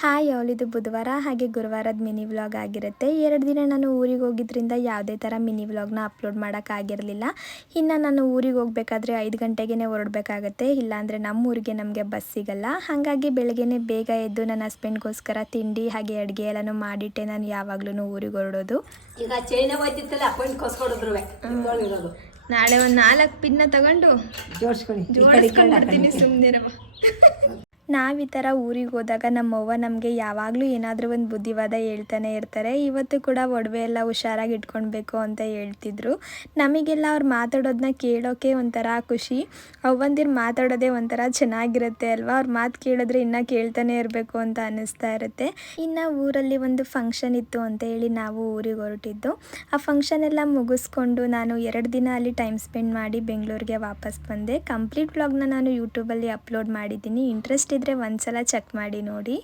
Hi all, ಇದು ಬುಧವಾರ ಹಾಗೆ ಗುರುವಾರದ ಮಿನಿ ವ್ಲಾಗ್ ಆಗಿರುತ್ತೆ. 2 ದಿನ ನಾನು ಊರಿಗೆ ಹೋಗಿದ್ರಿಂದ ಯಾವುದೇ ಥರ ಮಿನಿ ವ್ಲಾಗ್ನ ಅಪ್ಲೋಡ್ ಮಾಡೋಕ್ಕಾಗಿರಲಿಲ್ಲ. ಇನ್ನು ನಾನು ಊರಿಗೆ ಹೋಗಬೇಕಾದ್ರೆ 5 ಗಂಟೆಗೇ ಹೊರಡಬೇಕಾಗತ್ತೆ, ಇಲ್ಲಾಂದರೆ ನಮ್ಮೂರಿಗೆ ನಮಗೆ ಬಸ್ ಸಿಗಲ್ಲ. ಹಾಗಾಗಿ ಬೆಳಗ್ಗೆನೇ ಬೇಗ ಎದ್ದು ನನ್ನ ಹಸ್ಬೆಂಡ್ಗೋಸ್ಕರ ತಿಂಡಿ ಹಾಗೆ ಅಡುಗೆ ಎಲ್ಲನೂ ಮಾಡಿಟ್ಟೆ ನಾನು ಯಾವಾಗಲೂ ಊರಿಗೆ ಹೊರಡೋದು. ಈಗ ಚೈನ ಹೋಯ್ತಿತ್ತಲ್ಲ ಅಪಾಯಿಂಟ್ ಕೊಸ್ಕೊಡಿದ್ರು ನಾಳೆ ಒಂದು 4 ಪಿನ್ನ ತಗೊಂಡು ಜೋಡಿಸ್ಕೊಂಡ್ಬಿಡ್ತೀನಿ, ಸುಮ್ಮನಿರವ. ನಾವು ಈ ಥರ ಊರಿಗೆ ಹೋದಾಗ ನಮ್ಮವ್ವ ನಮಗೆ ಯಾವಾಗಲೂ ಏನಾದರೂ ಒಂದು ಬುದ್ಧಿವಾದ ಹೇಳ್ತಾನೆ ಇರ್ತಾರೆ. ಇವತ್ತು ಕೂಡ ಒಡವೆ ಎಲ್ಲ ಹುಷಾರಾಗಿ ಇಟ್ಕೊಳ್ಬೇಕು ಅಂತ ಹೇಳ್ತಿದ್ರು. ನಮಗೆಲ್ಲ ಅವ್ರು ಮಾತಾಡೋದನ್ನ ಕೇಳೋಕ್ಕೆ ಒಂಥರ ಖುಷಿ. ಅವ್ವಂದಿರು ಮಾತಾಡೋದೇ ಒಂಥರ ಚೆನ್ನಾಗಿರುತ್ತೆ ಅಲ್ವಾ. ಅವ್ರ ಮಾತು ಕೇಳಿದ್ರೆ ಇನ್ನೂ ಕೇಳ್ತಾನೆ ಇರಬೇಕು ಅಂತ ಅನ್ನಿಸ್ತಾ ಇರುತ್ತೆ. ಇನ್ನು ಊರಲ್ಲಿ ಒಂದು ಫಂಕ್ಷನ್ ಇತ್ತು ಅಂತ ಹೇಳಿ ನಾವು ಊರಿಗೆ ಹೊರಟಿದ್ದು. ಆ ಫಂಕ್ಷನ್ ಎಲ್ಲ ಮುಗಿಸ್ಕೊಂಡು ನಾನು 2 ದಿನ ಅಲ್ಲಿ ಟೈಮ್ ಸ್ಪೆಂಡ್ ಮಾಡಿ ಬೆಂಗಳೂರಿಗೆ ವಾಪಸ್ ಬಂದೆ. ಕಂಪ್ಲೀಟ್ ವ್ಲಾಗ್ನ ನಾನು ಯೂಟ್ಯೂಬಲ್ಲಿ ಅಪ್ಲೋಡ್ ಮಾಡಿದ್ದೀನಿ. ಇಂಟ್ರೆಸ್ಟ್ ಇದ್ದರೆ ಒಂದ್ಸಲ ಚೆಕ್ ಮಾಡಿ ನೋಡಿ.